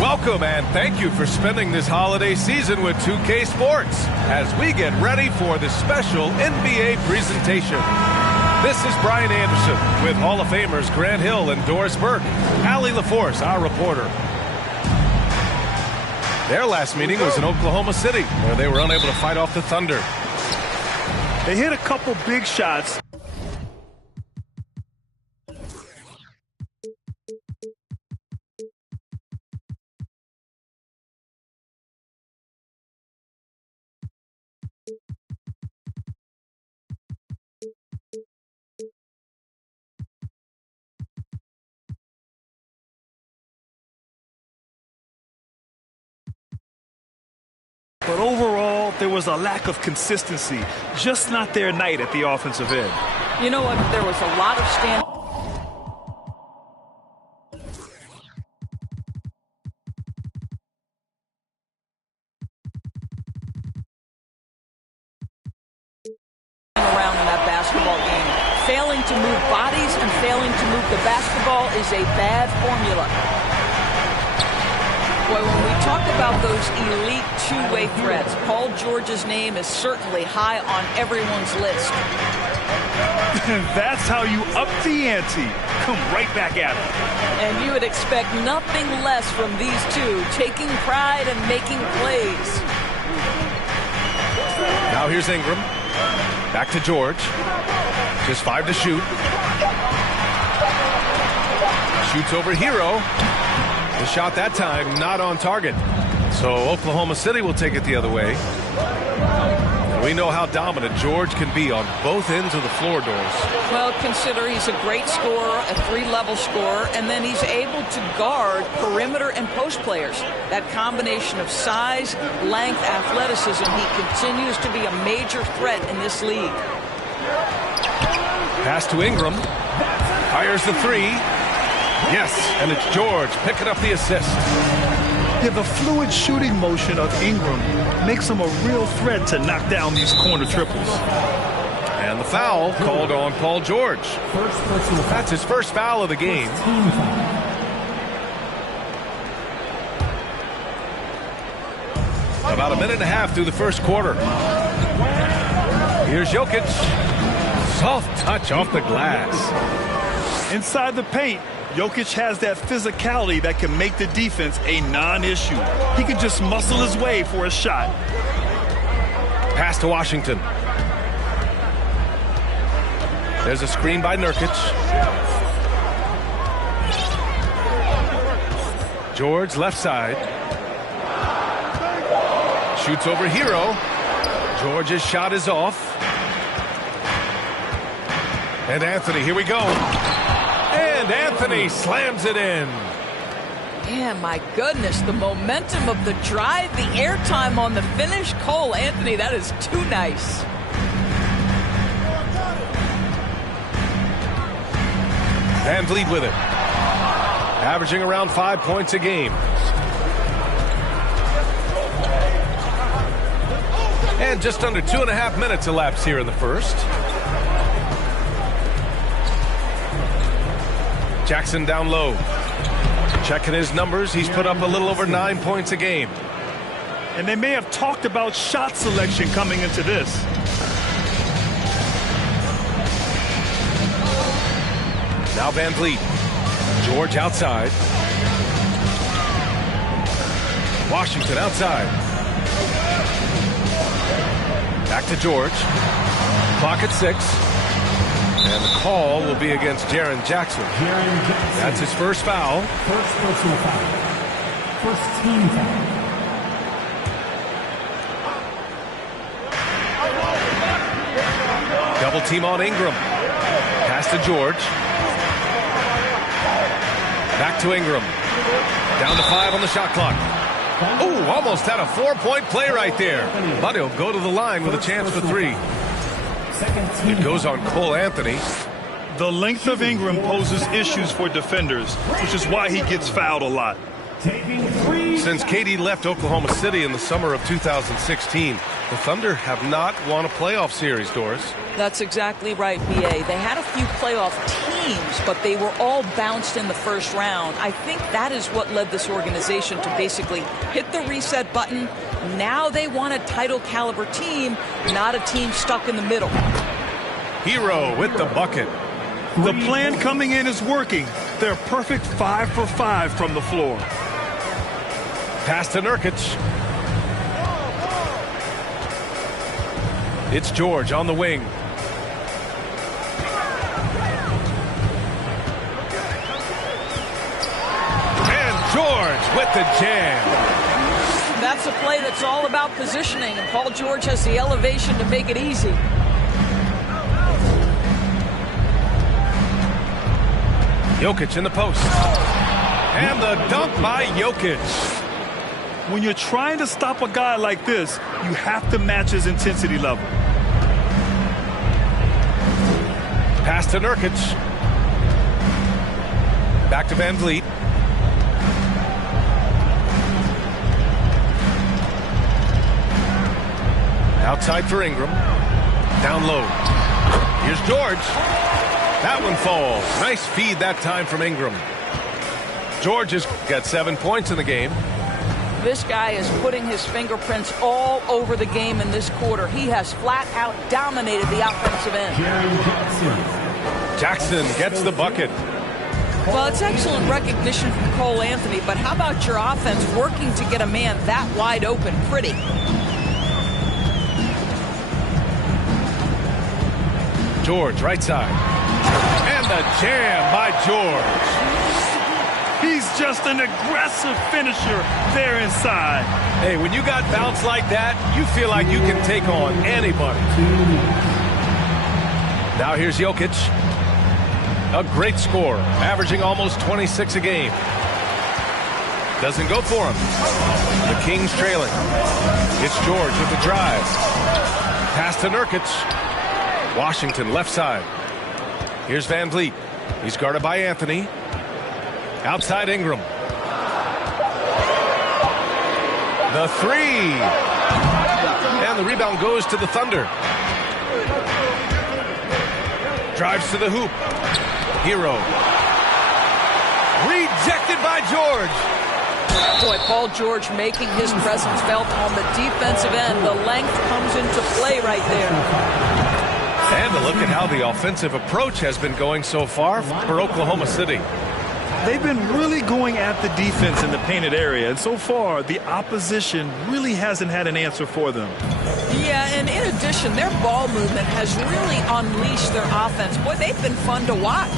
Welcome and thank you for spending this holiday season with 2K Sports as we get ready for the special NBA presentation. This is Brian Anderson with Hall of Famers Grant Hill and Doris Burke. Allie LaForce, our reporter. Their last meeting was in Oklahoma City, where they were unable to fight off the Thunder. They hit a couple big shots. But overall, there was a lack of consistency. Just not their night at the offensive end. You know what? There was a lot of around in that basketball game. Failing to move bodies and failing to move the basketball is a bad formula. Boy, when we talk about those elite two-way threats, Paul George's name is certainly high on everyone's list. That's how you up the ante. Come right back at it. And you would expect nothing less from these two, taking pride and making plays. Now here's Ingram. Back to George. Just 5 to shoot. Shoots over Hero. The shot that time not on target. So Oklahoma City will take it the other way. And we know how dominant George can be on both ends of the floor, Doris. Well, consider he's a great scorer, a three-level scorer, and then he's able to guard perimeter and post players. That combination of size, length, athleticism, he continues to be a major threat in this league. Pass to Ingram. Fires the three. Yes, and it's George picking up the assist. Yeah, the fluid shooting motion of Ingram makes him a real threat to knock down these corner triples. And the foul called on Paul George. That's his first foul of the game. About a minute and a half through the first quarter. Here's Jokic. Soft touch off the glass. Inside the paint, Jokic has that physicality that can make the defense a non-issue. He can just muscle his way for a shot. Pass to Washington. There's a screen by Nurkic. George left side. Shoots over Hero. George's shot is off. And Anthony, here we go. And Anthony slams it in. Man, my goodness, the momentum of the drive, the airtime on the finish. Cole Anthony, that is too nice. Van Vliet with it. Averaging around 5 points a game. And just under 2.5 minutes elapsed here in the first. Jackson down low. Checking his numbers, he's put up a little over 9 points a game. And they may have talked about shot selection coming into this. Now Van Vliet. George outside. Washington outside. Back to George. Clock at 6. And the call will be against Jaren Jackson. That's his first foul. First personal foul. First team foul. Double team on Ingram. Pass to George. Back to Ingram. Down to 5 on the shot clock. Oh, almost had a 4-point play right there. But he'll go to the line with a chance for 3. It goes on Cole Anthony. The length of Ingram poses issues for defenders, which is why he gets fouled a lot. taking 3 Since KD left Oklahoma City in the summer of 2016, the Thunder have not won a playoff series, Doris. That's exactly right, B.A. They had a few playoff teams, but they were all bounced in the first round. I think that is what led this organization to basically hit the reset button. Now they want a title caliber team, not a team stuck in the middle. Hero with the bucket. The plan coming in is working. They're perfect 5 for 5 from the floor. Pass to Nurkic. It's George on the wing. And George with the jam. That's a play that's all about positioning, and Paul George has the elevation to make it easy. Jokic in the post. And the dunk by Jokic. When you're trying to stop a guy like this, you have to match his intensity level. Pass to Nurkic. Back to Van Vliet. Outside for Ingram. Down low. Here's George. That one falls. Nice feed that time from Ingram. George has got 7 points in the game. This guy is putting his fingerprints all over the game in this quarter. He has flat out dominated the offensive end. Jackson gets the bucket. Well, it's excellent recognition from Cole Anthony, but how about your offense working to get a man that wide open? Pretty. George, right side. And the jam by George. He's just an aggressive finisher there inside. Hey, when you got bounce like that, you feel like you can take on anybody. Now here's Jokic. A great scorer, averaging almost 26 a game. Doesn't go for him. The Kings trailing. It's George with the drive. Pass to Nurkic. Washington left side. Here's Van Vliet. He's guarded by Anthony. Outside Ingram. The three. And the rebound goes to the Thunder. Drives to the hoop. Hero. Rejected by George. Boy, Paul George making his presence felt on the defensive end. The length comes into play right there. And a look at how the offensive approach has been going so far for Oklahoma City. They've been really going at the defense in the painted area, and so far the opposition really hasn't had an answer for them. Yeah, and in addition, their ball movement has really unleashed their offense. Boy, they've been fun to watch.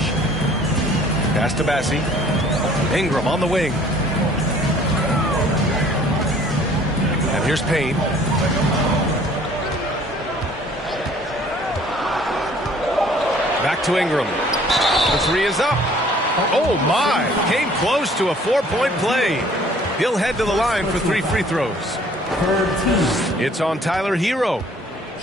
Pass to Bassie. Ingram on the wing. And here's Payne. Back to Ingram. The three is up. Oh, my. Came close to a 4-point play. He'll head to the line for 3 free throws. It's on Tyler Hero.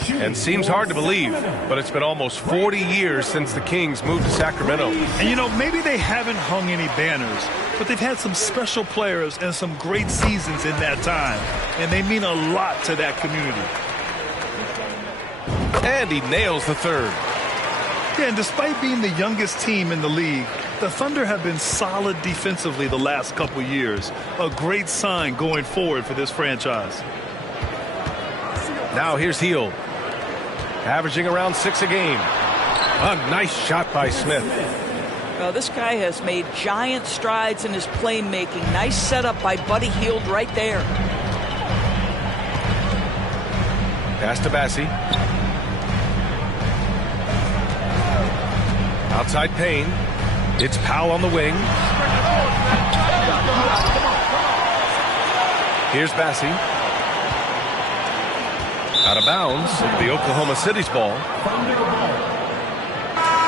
And seems hard to believe, but it's been almost 40 years since the Kings moved to Sacramento. And, you know, maybe they haven't hung any banners, but they've had some special players and some great seasons in that time. And they mean a lot to that community. And he nails the third. Yeah, and despite being the youngest team in the league, the Thunder have been solid defensively the last couple years. A great sign going forward for this franchise. Now here's Hield. Averaging around 6 a game. A nice shot by Smith. Well, this guy has made giant strides in his playmaking. Nice setup by Buddy Hield right there. Pass to Bassie. Outside Payne. It's Powell on the wing. Here's Bassie. Out of bounds. It'll be Oklahoma City's ball.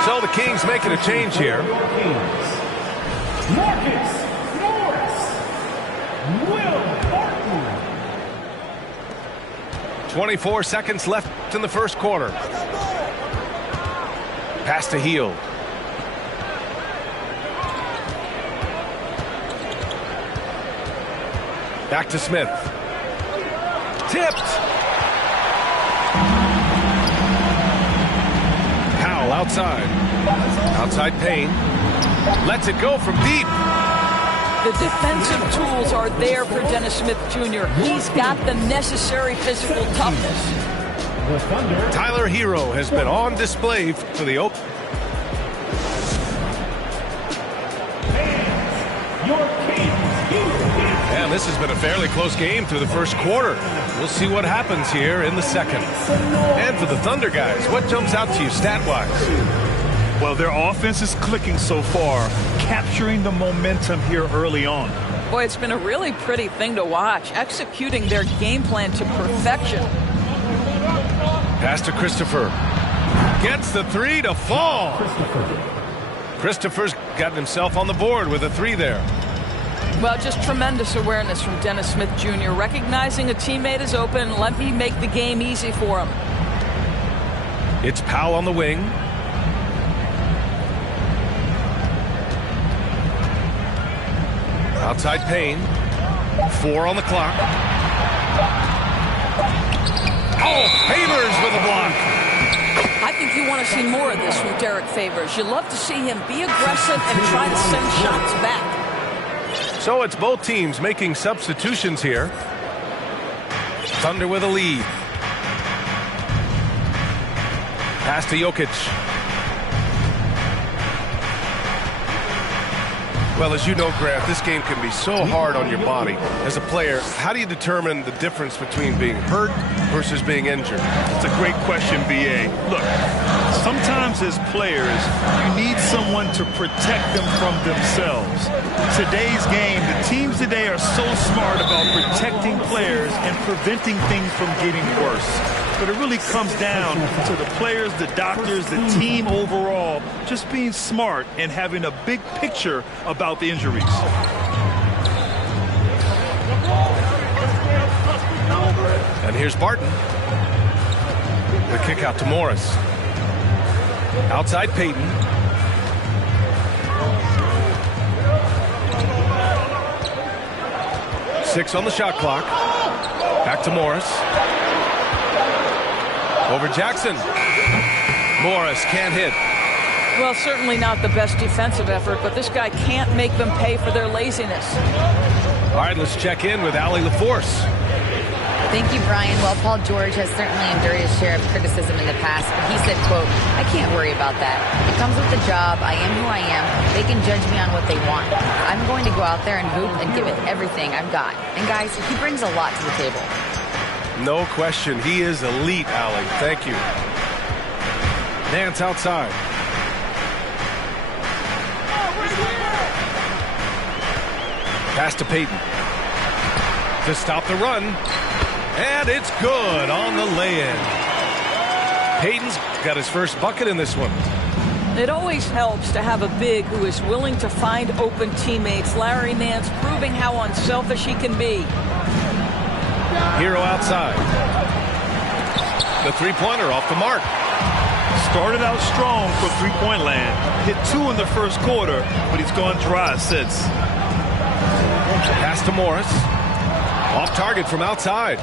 So the Kings making a change here. Marcus Morris. Will Barton. 24 seconds left in the first quarter. Pass to Hield. Back to Smith. Tipped. Powell outside. Outside Payne. Lets it go from deep. The defensive tools are there for Dennis Smith Jr. He's got the necessary physical toughness. Tyler Hero has been on display for the Open. And this has been a fairly close game through the first quarter. We'll see what happens here in the second. And for the Thunder guys, what jumps out to you stat-wise? Well, their offense is clicking so far, capturing the momentum here early on. Boy, it's been a really pretty thing to watch, executing their game plan to perfection. Pass to Christopher. Gets the three to fall. Christopher's gotten himself on the board with a three there. Well, just tremendous awareness from Dennis Smith Jr. Recognizing a teammate is open, let me make the game easy for him. It's Powell on the wing. Outside Payne. 4 on the clock. Oh, Favors with a block. I think you want to see more of this from Derek Favors. You love to see him be aggressive and try to send shots back. So it's both teams making substitutions here. Thunder with a lead. Pass to Jokic. Well, as you know, Grant, this game can be so hard on your body. As a player, how do you determine the difference between being hurt versus being injured? It's a great question, B.A. Look, sometimes as players, you need someone to protect them from themselves. Today's game, the teams today are so smart about protecting players and preventing things from getting worse. But it really comes down to the players, the doctors, the team overall, just being smart and having a big picture about the injuries. And here's Barton. The kick out to Morris. Outside Payton. Six on the shot clock. Back to Morris. Over Jackson. Morris can't hit. Well, certainly not the best defensive effort, but this guy can't make them pay for their laziness. All right, let's check in with Allie LaForce. Thank you, Brian. Well, Paul George has certainly endured his share of criticism in the past, but he said, quote, "I can't worry about that. It comes with the job. I am who I am. They can judge me on what they want. I'm going to go out there and hoop and give it everything I've got." And guys, he brings a lot to the table. No question. He is elite, Allie. Thank you. Nance outside. Pass to Payton. To stop the run. And it's good on the lay-in. Payton's got his first bucket in this one. It always helps to have a big who is willing to find open teammates. Larry Nance proving how unselfish he can be. Hero outside. The three-pointer off the mark. Started out strong for three-point land. Hit 2 in the first quarter, but he's gone dry since. Pass to Morris. Off target from outside.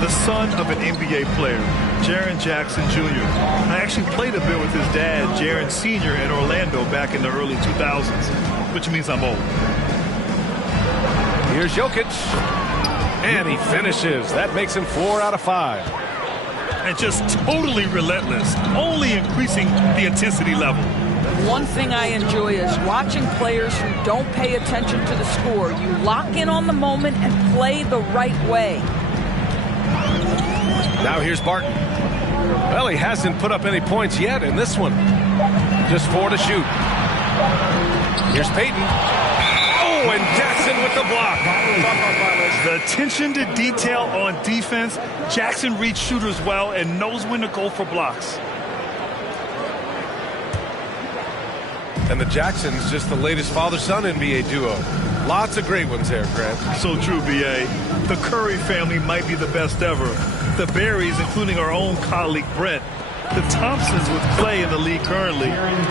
The son of an NBA player, Jaren Jackson Jr. I actually played a bit with his dad, Jaren Sr. in Orlando back in the early 2000s, which means I'm old. Here's Jokic. And he finishes. That makes him 4 out of 5. And just totally relentless, only increasing the intensity level. One thing I enjoy is watching players who don't pay attention to the score. You lock in on the moment and play the right way. Now here's Barton. Well, he hasn't put up any points yet in this one. Just 4 to shoot. Here's Payton. Oh, and Jackson with the block. The attention to detail on defense. Jackson reads shooters well and knows when to go for blocks. And the Jacksons, just the latest father-son NBA duo. Lots of great ones there, Grant. So true, B.A. The Curry family might be the best ever. The Berries, including our own colleague Brent. The Thompsons with Clay in the league currently.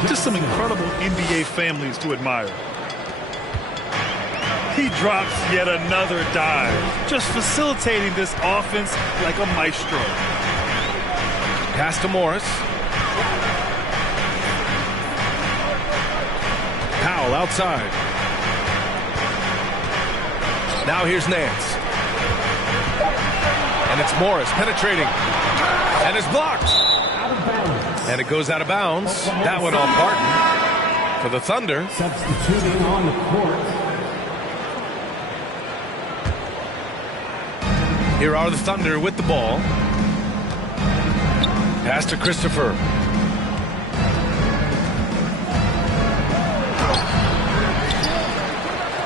Just some incredible NBA families to admire. He drops yet another dive, just facilitating this offense like a maestro. Pass to Morris. Powell outside. Now here's Nance. And it's Morris penetrating. And it's blocked. And it goes out of bounds. That went off Barton for the Thunder. Substituting on the court. Here are the Thunder with the ball. Pass to Christopher.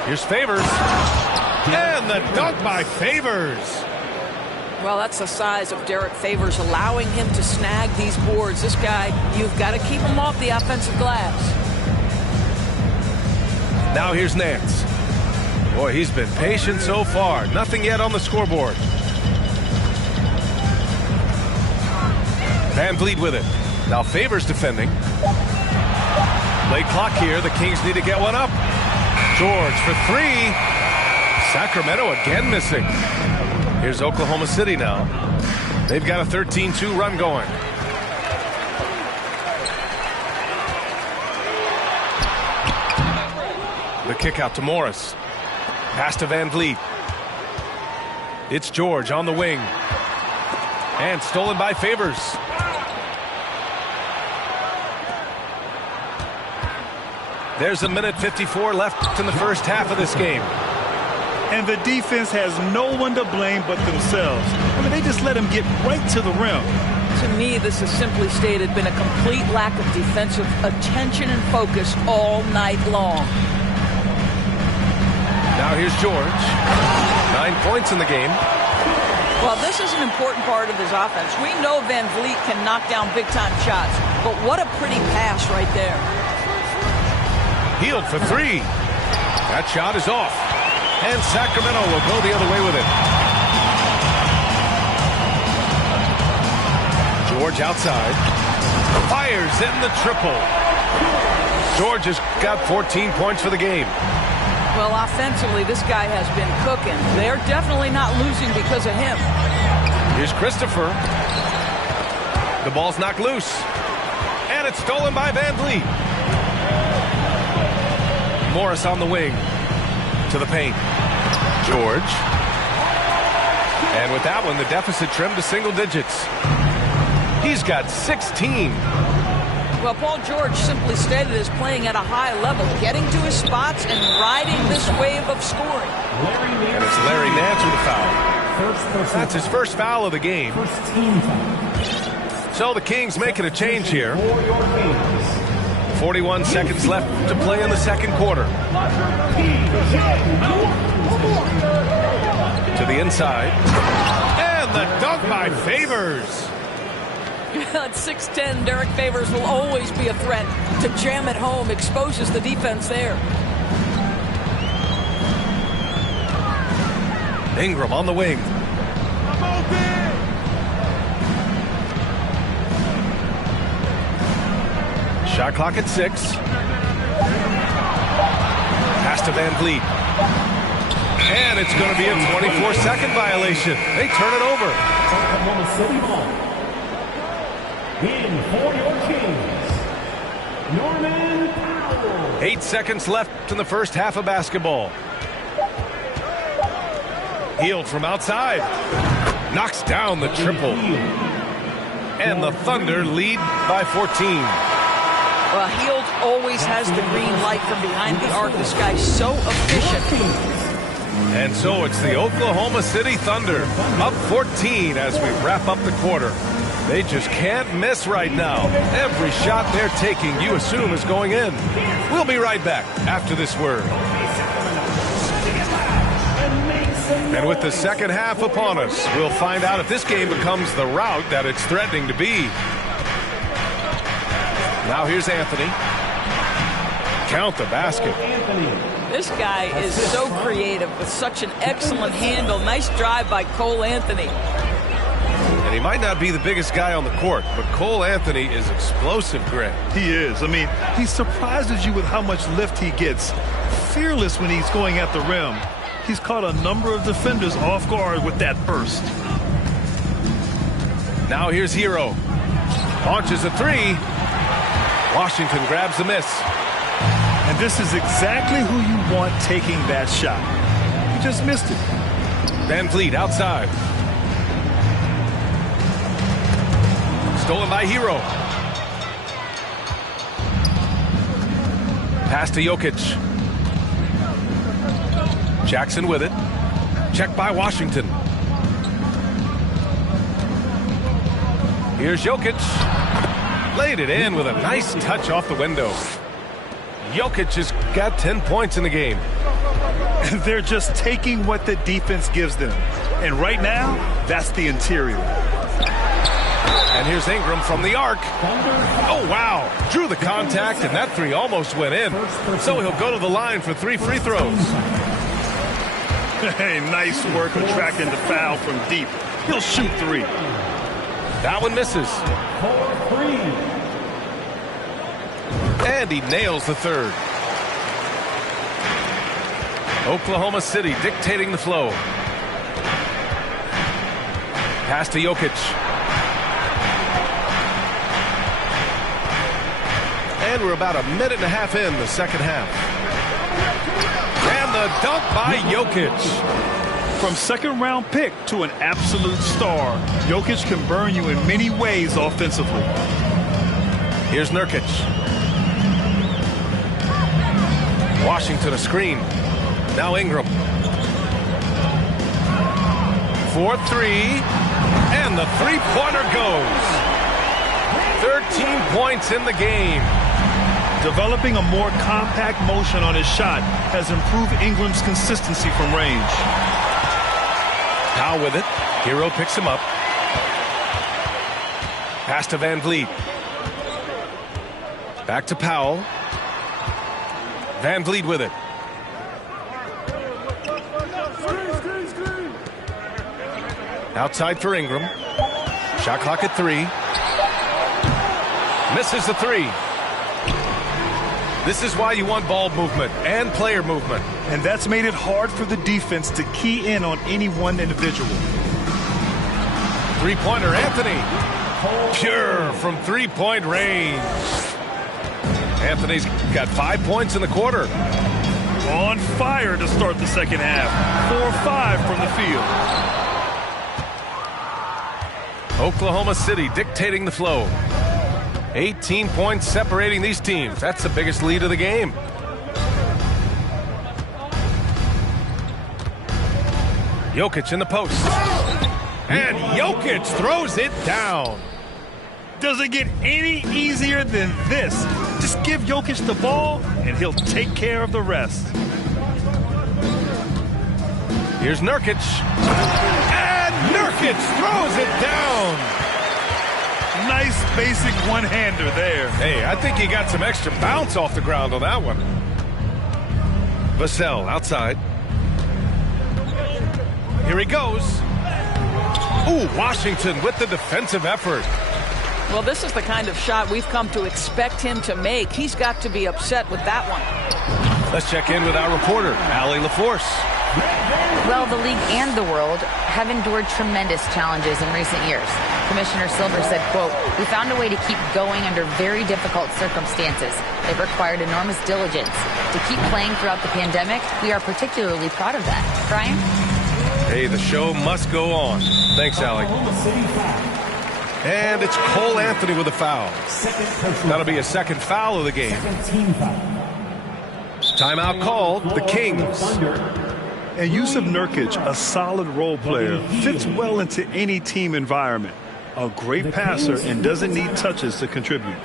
Here's Favors. And the dunk by Favors. Well, that's the size of Derek Favors, allowing him to snag these boards. This guy, you've got to keep him off the offensive glass. Now here's Nance. Boy, he's been patient so far. Nothing yet on the scoreboard. Van Vliet with it. Now Favors defending. Late clock here. The Kings need to get one up. George for three. Sacramento again missing. Here's Oklahoma City now. They've got a 13-2 run going. The kick out to Morris. Pass to Van Vliet. It's George on the wing. And stolen by Favors. There's a minute 54 left in the first half of this game. And the defense has no one to blame but themselves. I mean, they just let him get right to the rim. To me, this has simply stated been a complete lack of defensive attention and focus all night long. Now here's George. 9 points in the game. Well, this is an important part of his offense. We know Van Vliet can knock down big-time shots, but what a pretty pass right there. Healed for three. That shot is off. And Sacramento will go the other way with it. George outside. Fires in the triple. George has got 14 points for the game. Well, offensively, this guy has been cooking. They're definitely not losing because of him. Here's Christopher. The ball's knocked loose. And it's stolen by Van Vliet. Morris on the wing. To the paint. George. And with that one, the deficit trimmed to single digits. He's got 16. Well, Paul George simply stated is playing at a high level, getting to his spots and riding this wave of scoring. And it's Larry Nance with a foul. That's his first foul of the game. So the Kings making a change here. 41 seconds left to play in the second quarter. To the inside. And the dunk by Favors. At 6'10", Derek Favors will always be a threat to jam it home, exposes the defense there. Ingram on the wing. Shot clock at 6. Pass to Van Vliet. And it's going to be a 24-second violation. They turn it over. Oklahoma City ball. In for your Kings, Norman Powell. 8 seconds left in the first half of basketball. Healed from outside. Knocks down the triple. And the Thunder lead by 14. Well, Hield always has the green light from behind the arc. This guy's so efficient. And so it's the Oklahoma City Thunder up 14 as we wrap up the quarter. They just can't miss right now. Every shot they're taking, you assume, is going in. We'll be right back after this word. And with the second half upon us, we'll find out if this game becomes the rout that it's threatening to be. Now here's Anthony. Count the basket. This guy is so creative with such an excellent handle. Nice drive by Cole Anthony. And he might not be the biggest guy on the court, but Cole Anthony is explosive, Greg. He is. I mean, he surprises you with how much lift he gets. fearless when he's going at the rim. He's caught a number of defenders off guard with that burst. Now here's Hero. Launches a three. Washington grabs the miss. And this is exactly who you want taking that shot. He just missed it. Van Vliet outside. Stolen by Hero. Pass to Jokic. Jackson with it. Checked by Washington. Here's Jokic. Laid it in with a nice touch off the window. Jokic has got 10 points in the game. They're just taking what the defense gives them. And right now, that's the interior. And here's Ingram from the arc. Oh, wow. Drew the contact, and that three almost went in. So he'll go to the line for 3 free throws. Hey, nice work attracting the foul from deep. He'll shoot 3. That one misses. And he nails the third. Oklahoma City dictating the flow. Pass to Jokic. And we're about a minute and a half in the second half. And the dunk by Jokic. From second-round pick to an absolute star, Jokic can burn you in many ways offensively. Here's Nurkic. Washington a screen. Now Ingram. 4-3. And the three-pointer goes. 13 points in the game. Developing a more compact motion on his shot has improved Ingram's consistency from range. Powell with it. Hero picks him up. Pass to Van Vliet. Back to Powell. Van Vliet with it. Outside for Ingram. Shot clock at 3. Misses the 3. This is why you want ball movement and player movement. And that's made it hard for the defense to key in on any one individual. Three-pointer, Anthony. Pure from three-point range. Anthony's got 5 points in the quarter. On fire to start the second half. 4-5 from the field. Oklahoma City dictating the flow. 18 points separating these teams. That's the biggest lead of the game. Jokic in the post. And Jokic throws it down. Does it get any easier than this? Just give Jokic the ball, and he'll take care of the rest. Here's Nurkic. And Nurkic throws it down. Nice basic one-hander there. Hey, I think he got some extra bounce off the ground on that one. Vassell outside. Here he goes. Ooh, Washington with the defensive effort. Well, this is the kind of shot we've come to expect him to make. He's got to be upset with that one. Let's check in with our reporter, Allie LaForce. Well, the league and the world have endured tremendous challenges in recent years. Commissioner Silver said, quote, "We found a way to keep going under very difficult circumstances. It required enormous diligence. To keep playing throughout the pandemic, we are particularly proud of that." Brian? Hey, the show must go on. Thanks, Allie. And it's Cole Anthony with a foul. That'll be a second foul of the game. Timeout called, the Kings. And Yusuf Nurkic, a solid role player, fits well into any team environment. A great passer and doesn't need touches to contribute.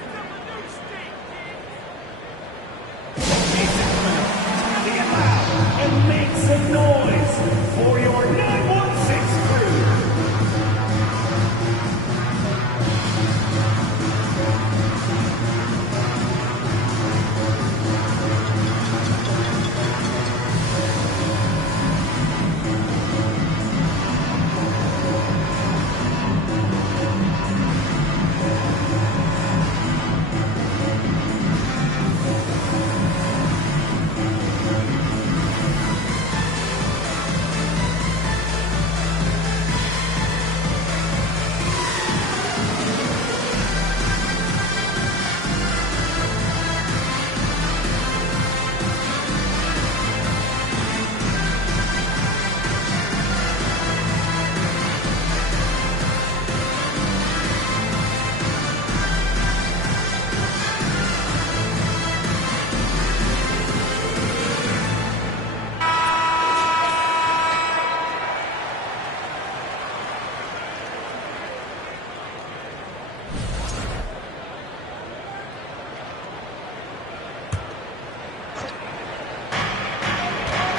And make some noise for your 916 crew.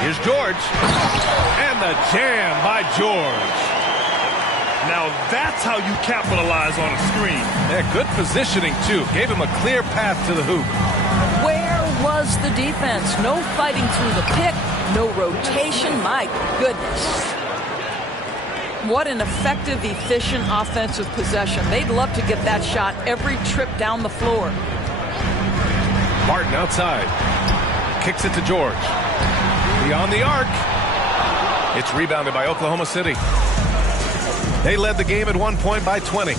Here's George. And the jam by George. Now that's how you capitalize on a screen. Yeah, good positioning, too. Gave him a clear path to the hoop. Where was the defense? No fighting through the pick, no rotation. My goodness. What an effective, efficient offensive possession. They'd love to get that shot every trip down the floor. Martin outside. Kicks it to George. Beyond the arc. It's rebounded by Oklahoma City. They led the game at one point by 20.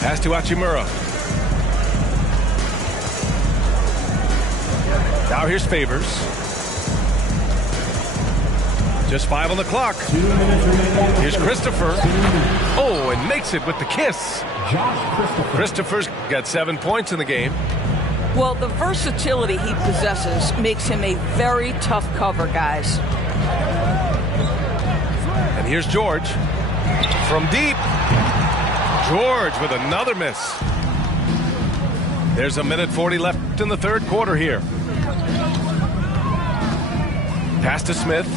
Pass to Hachimura. Now here's Favors. Just 5 on the clock. Here's Christopher. Oh, and makes it with the kiss. Christopher's got 7 points in the game. Well, the versatility he possesses makes him a very tough cover, guys. And here's George. From deep. George with another miss. There's a minute 40 left in the third quarter here. Pass to Smith.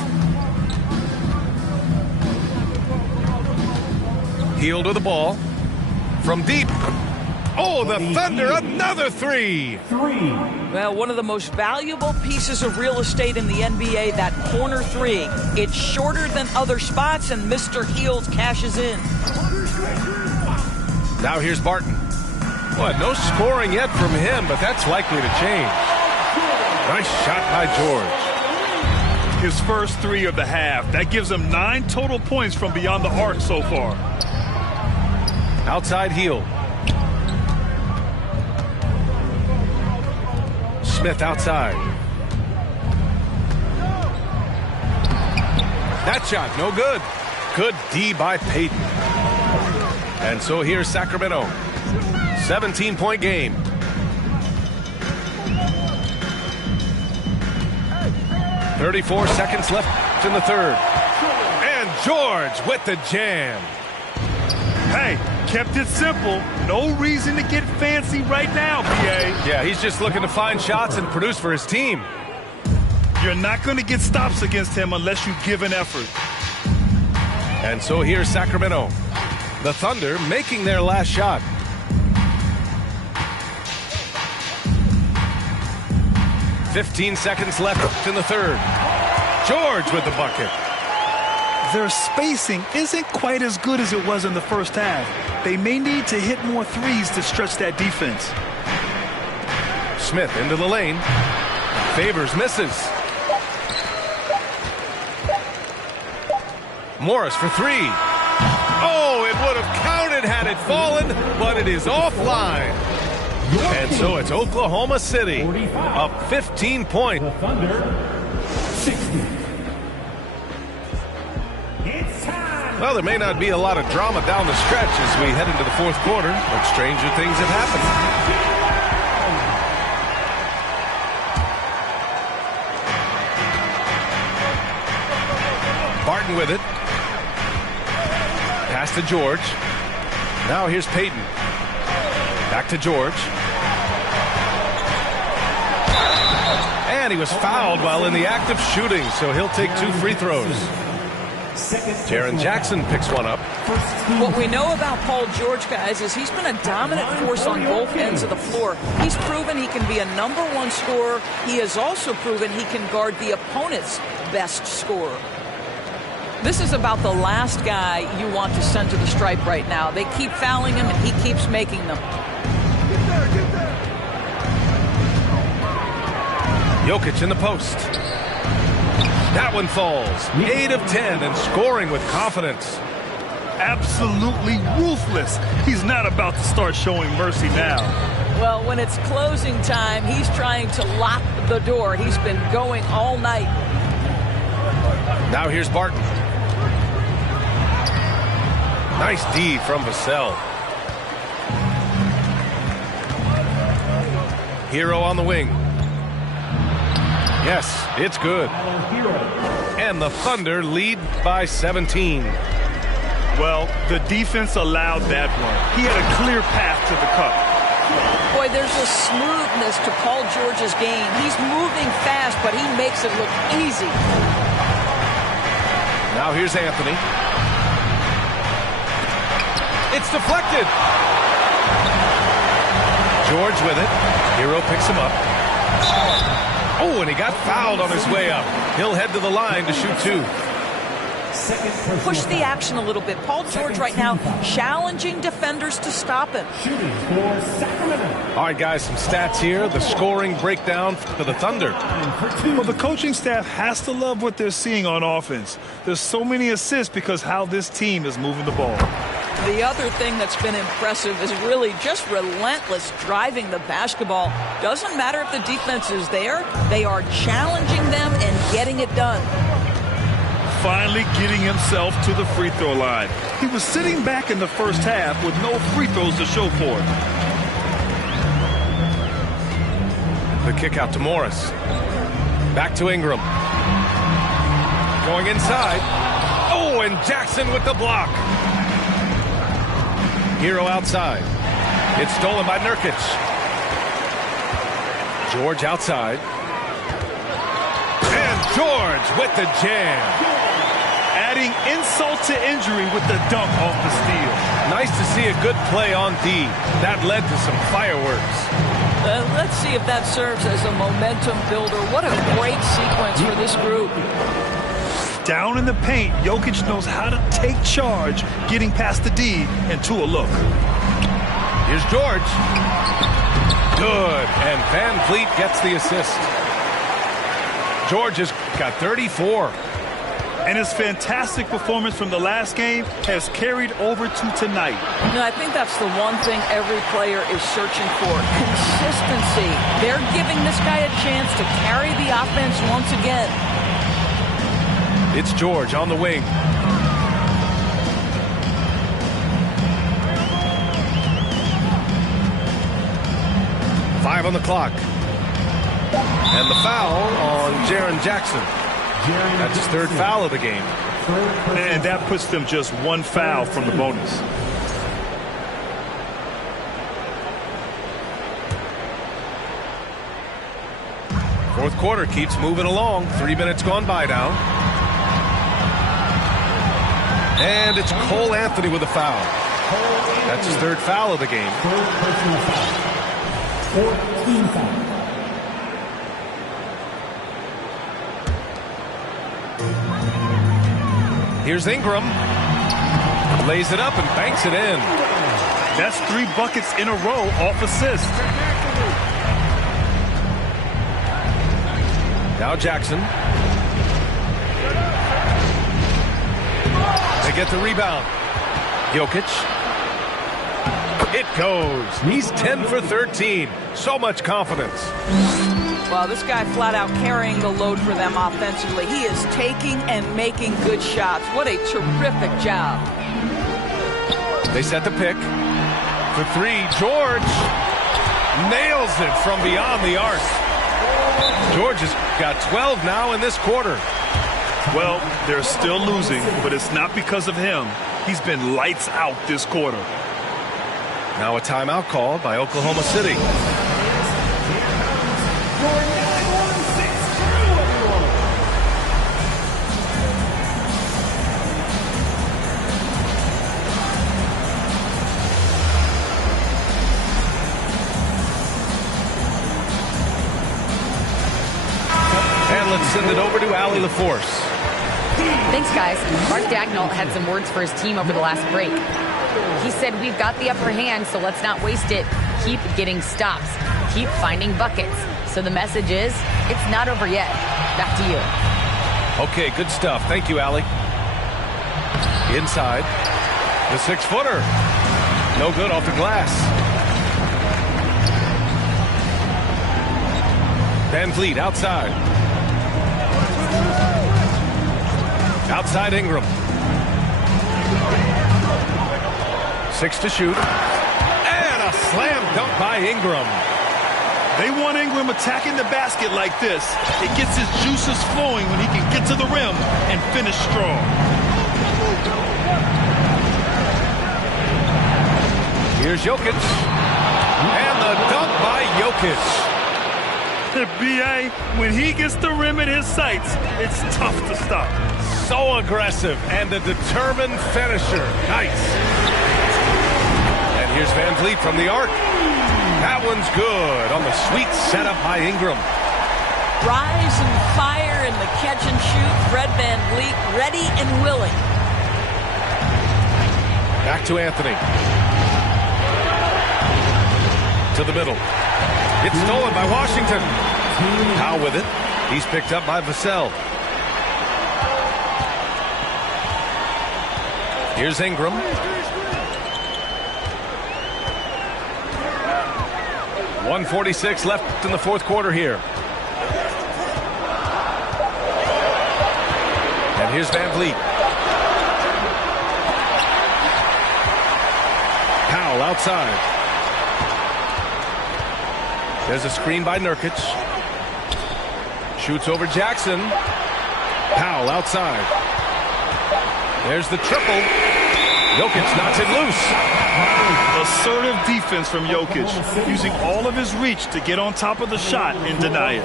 Heel to the ball. From deep. Oh, the Thunder, another three. Well, one of the most valuable pieces of real estate in the NBA, that corner three. It's shorter than other spots, and Mr. Heels cashes in. Now here's Barton. Well, no scoring yet from him, but that's likely to change. Nice shot by George. His first 3 of the half. That gives him 9 total points from beyond the arc so far. Outside heel. Smith outside. That shot, no good. Good D by Payton. And so here's Sacramento. 17-point game. .34 seconds left in the third. And George with the jam. Hey, kept it simple. No reason to get fancy right now, PA. Yeah, he's just looking to find shots and produce for his team. You're not going to get stops against him unless you give an effort. And so here's Sacramento. The Thunder making their last shot. .15 seconds left in the third. George with the bucket. Their spacing isn't quite as good as it was in the first half. They may need to hit more threes to stretch that defense. Smith into the lane. Favors misses. Morris for 3. Oh, it would have counted had it fallen, but it is offline. And so it's Oklahoma City up 15 points. Well, there may not be a lot of drama down the stretch as we head into the fourth quarter, but stranger things have happened. Barton with it. Pass to George. Now here's Payton. Back to George. And he was fouled while in the act of shooting, so he'll take 2 free throws. Jaren Jackson picks one up. What we know about Paul George, guys, is he's been a dominant force on both ends of the floor. He's proven he can be a #1 scorer. He has also proven he can guard the opponent's best scorer. This is about the last guy you want to send to the stripe right now. They keep fouling him, and he keeps making them. Jokic in the post. That one falls. 8 of 10 and scoring with confidence. Absolutely ruthless. He's not about to start showing mercy now. Well, when it's closing time, he's trying to lock the door. He's been going all night. Now here's Barton. Nice D from Vassell. Hero on the wing. Yes, it's good. And the Thunder lead by 17. Well, the defense allowed that one. He had a clear path to the cup. Boy, there's a smoothness to Paul George's game. He's moving fast, but he makes it look easy. Now here's Anthony. It's deflected. George with it. Hero picks him up. Oh, and he got fouled on his way up. He'll head to the line to shoot two. Push the action a little bit. Paul George right now challenging defenders to stop him. All right, guys, some stats here. The scoring breakdown for the Thunder. Well, the coaching staff has to love what they're seeing on offense. There's so many assists because how this team is moving the ball. The other thing that's been impressive is really just relentless driving the basketball. Doesn't matter if the defense is there. They are challenging them and getting it done. Finally getting himself to the free throw line. He was sitting back in the first half with no free throws to show for it. The kick out to Morris. Back to Ingram. Going inside. Oh, and Jackson with the block. Hero outside. It's stolen by Nurkic. George outside. And George with the jam. Adding insult to injury with the dunk off the steal. Nice to see a good play on D. That led to some fireworks. Let's see if that serves as a momentum builder. What a great sequence for this group. Down in the paint, Jokic knows how to take charge, getting past the D and to a look. Here's George. Good, and Van Vliet gets the assist. George has got 34. And his fantastic performance from the last game has carried over to tonight. I think that's the one thing every player is searching for. Consistency. They're giving this guy a chance to carry the offense once again. It's George on the wing. Five on the clock. And the foul on Jaren Jackson. That's his third foul of the game. And that puts them just one foul from the bonus. Fourth quarter keeps moving along. 3 minutes gone by now. And it's Cole Anthony with a foul. That's his third foul of the game. Third personal foul. 14 foul. Here's Ingram. Lays it up and banks it in. That's 3 buckets in a row off assist. Now Jackson. They get the rebound. Jokic. It goes. He's 10 for 13. So much confidence. Well, this guy flat out carrying the load for them offensively. He is taking and making good shots. What a terrific job. They set the pick. For three, George nails it from beyond the arc. George has got 12 now in this quarter. Well, they're still losing, but it's not because of him. He's been lights out this quarter. Now a timeout called by Oklahoma City. And let's send it over to Allie LaForce. Thanks, guys. Mark Dagnall had some words for his team over the last break. He said, we've got the upper hand, so let's not waste it. Keep getting stops. Keep finding buckets. So the message is, it's not over yet. Back to you. Okay, good stuff. Thank you, Allie. Inside. The 6-footer. No good off the glass. Van Vliet outside. Outside Ingram. 6 to shoot. And a slam dunk by Ingram. They want Ingram attacking the basket like this. It gets his juices flowing when he can get to the rim and finish strong. Here's Jokic. And Jokic. B.A., when he gets the rim in his sights, it's tough to stop. So aggressive and a determined finisher. Nice. And here's Van Vliet from the arc. That one's good on the sweet setup by Ingram. Rise and fire in the catch and shoot. Fred Van Vliet ready and willing. Back to Anthony. To the middle. It's stolen by Washington. Powell with it. He's picked up by Vassell. Here's Ingram. .146 left in the fourth quarter here. And here's Van Vliet. Powell outside. There's a screen by Nurkic. Shoots over Jackson. Powell outside. There's the triple. Jokic knocks it loose. Assertive defense from Jokic, using all of his reach to get on top of the shot and deny it.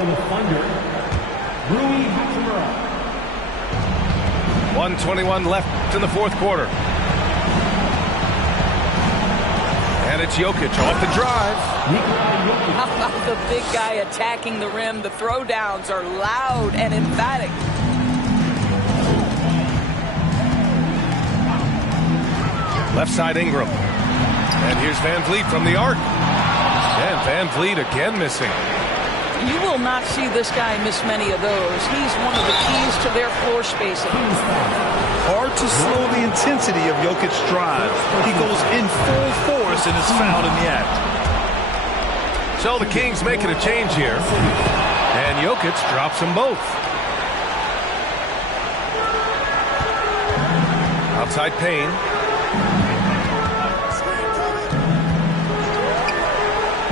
1:21 left in the fourth quarter. And it's Jokic off the drive. How about the big guy attacking the rim? The throwdowns are loud and emphatic. Left side Ingram. And here's Van Vliet from the arc. And Van Vliet again missing. You will not see this guy miss many of those. He's one of the keys to their floor spacing. Hard to slow the intensity of Jokic's drive. He goes in full force and is fouled in the act. So the Kings making a change here. And Jokic drops them both. Outside Payne.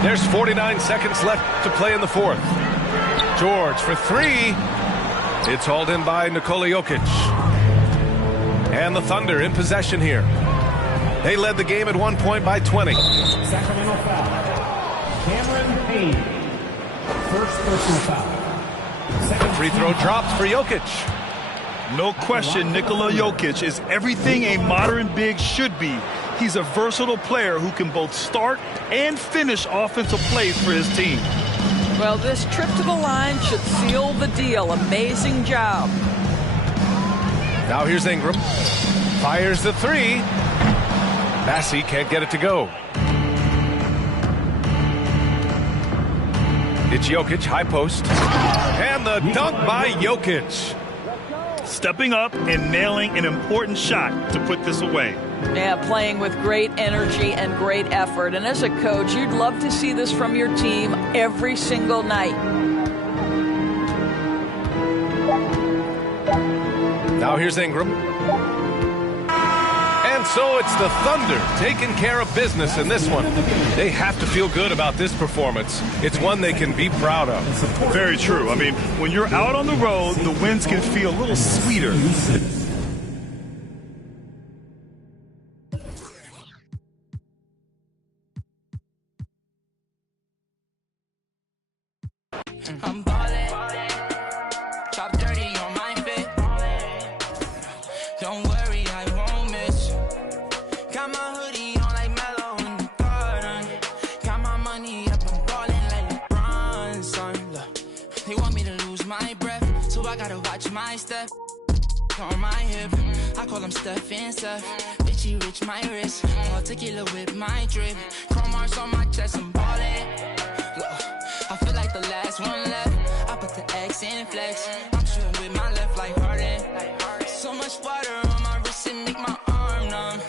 There's 49 seconds left to play in the fourth. George for three. It's hauled in by Nikola Jokic. And the Thunder in possession here. They led the game at 1 point by 20. Sacramento foul. Cameron Payne. First personal foul. Second Free throw dropped for Jokic. No question, Nikola Jokic is everything a modern big should be. He's a versatile player who can both start and finish offensive plays for his team. Well, this trip to the line should seal the deal. Amazing job. Now here's Ingram. Fires the three. Massey can't get it to go. It's Jokic, high post. And the dunk by Jokic. Stepping up and nailing an important shot to put this away. Yeah, playing with great energy and great effort. And as a coach, you'd love to see this from your team every single night. Now here's Ingram. And so it's the Thunder taking care of business in this one. They have to feel good about this performance. It's one they can be proud of. Very true. I mean, when you're out on the road, the wins can feel a little sweeter. I'm ballin', top 30 on my fit. Don't worry, I won't miss. Got my hoodie on like Mellow in the garden. Got my money up, I'm ballin' like LeBron, son. Look, they want me to lose my breath, so I gotta watch my step. On my hip, I call them Steph and Seth. Bitchy rich, my wrist, all tequila with my drip. Chrome marks on my chest, I'm ballin'. Look, I feel like the last one left. I put the X in flex. I'm shooting with my left like Harden. So much water on my wrist and make my arm numb.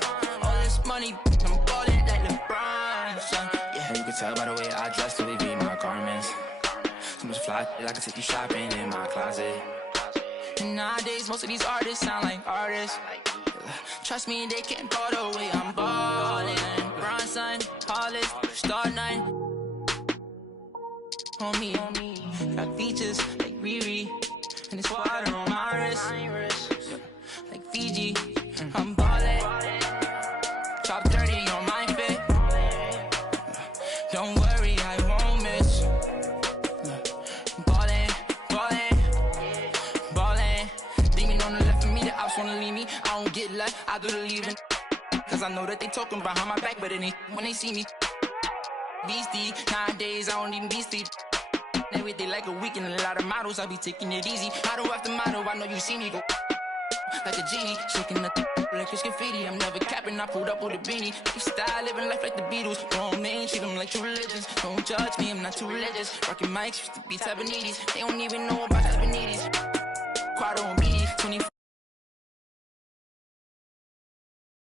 All this money, I'm ballin' like LeBron, son. Yeah, you can tell by the way I dress to be my garments. So much fly, I can take you shopping in my closet. And nowadays, most of these artists sound like artists. Trust me, they can't go the way I'm ballin'. Bronson, Hollis, Star 9. On me, got features like Riri, and it's water on my wrist, like Fiji. I'm ballin', top 30 on my fit. Don't worry, I won't miss. need me, I don't get left, I do the leaving. Cause I know that they talking behind my back, but it ain't when they see me. Beastie, nowadays I don't even be sleep. Every day like a weekend, a lot of models, I be taking it easy. Model after model, I know you see me go like a genie, shaking the like it's graffiti. I'm never capping, I pulled up with a beanie. Lifestyle, living life like the Beatles. Grown men, treat them like true religions. Don't judge me, I'm not too religious. Rocking mics, used to be Tabanetes. They don't even know about Tabanetes. Quad on BD, 24.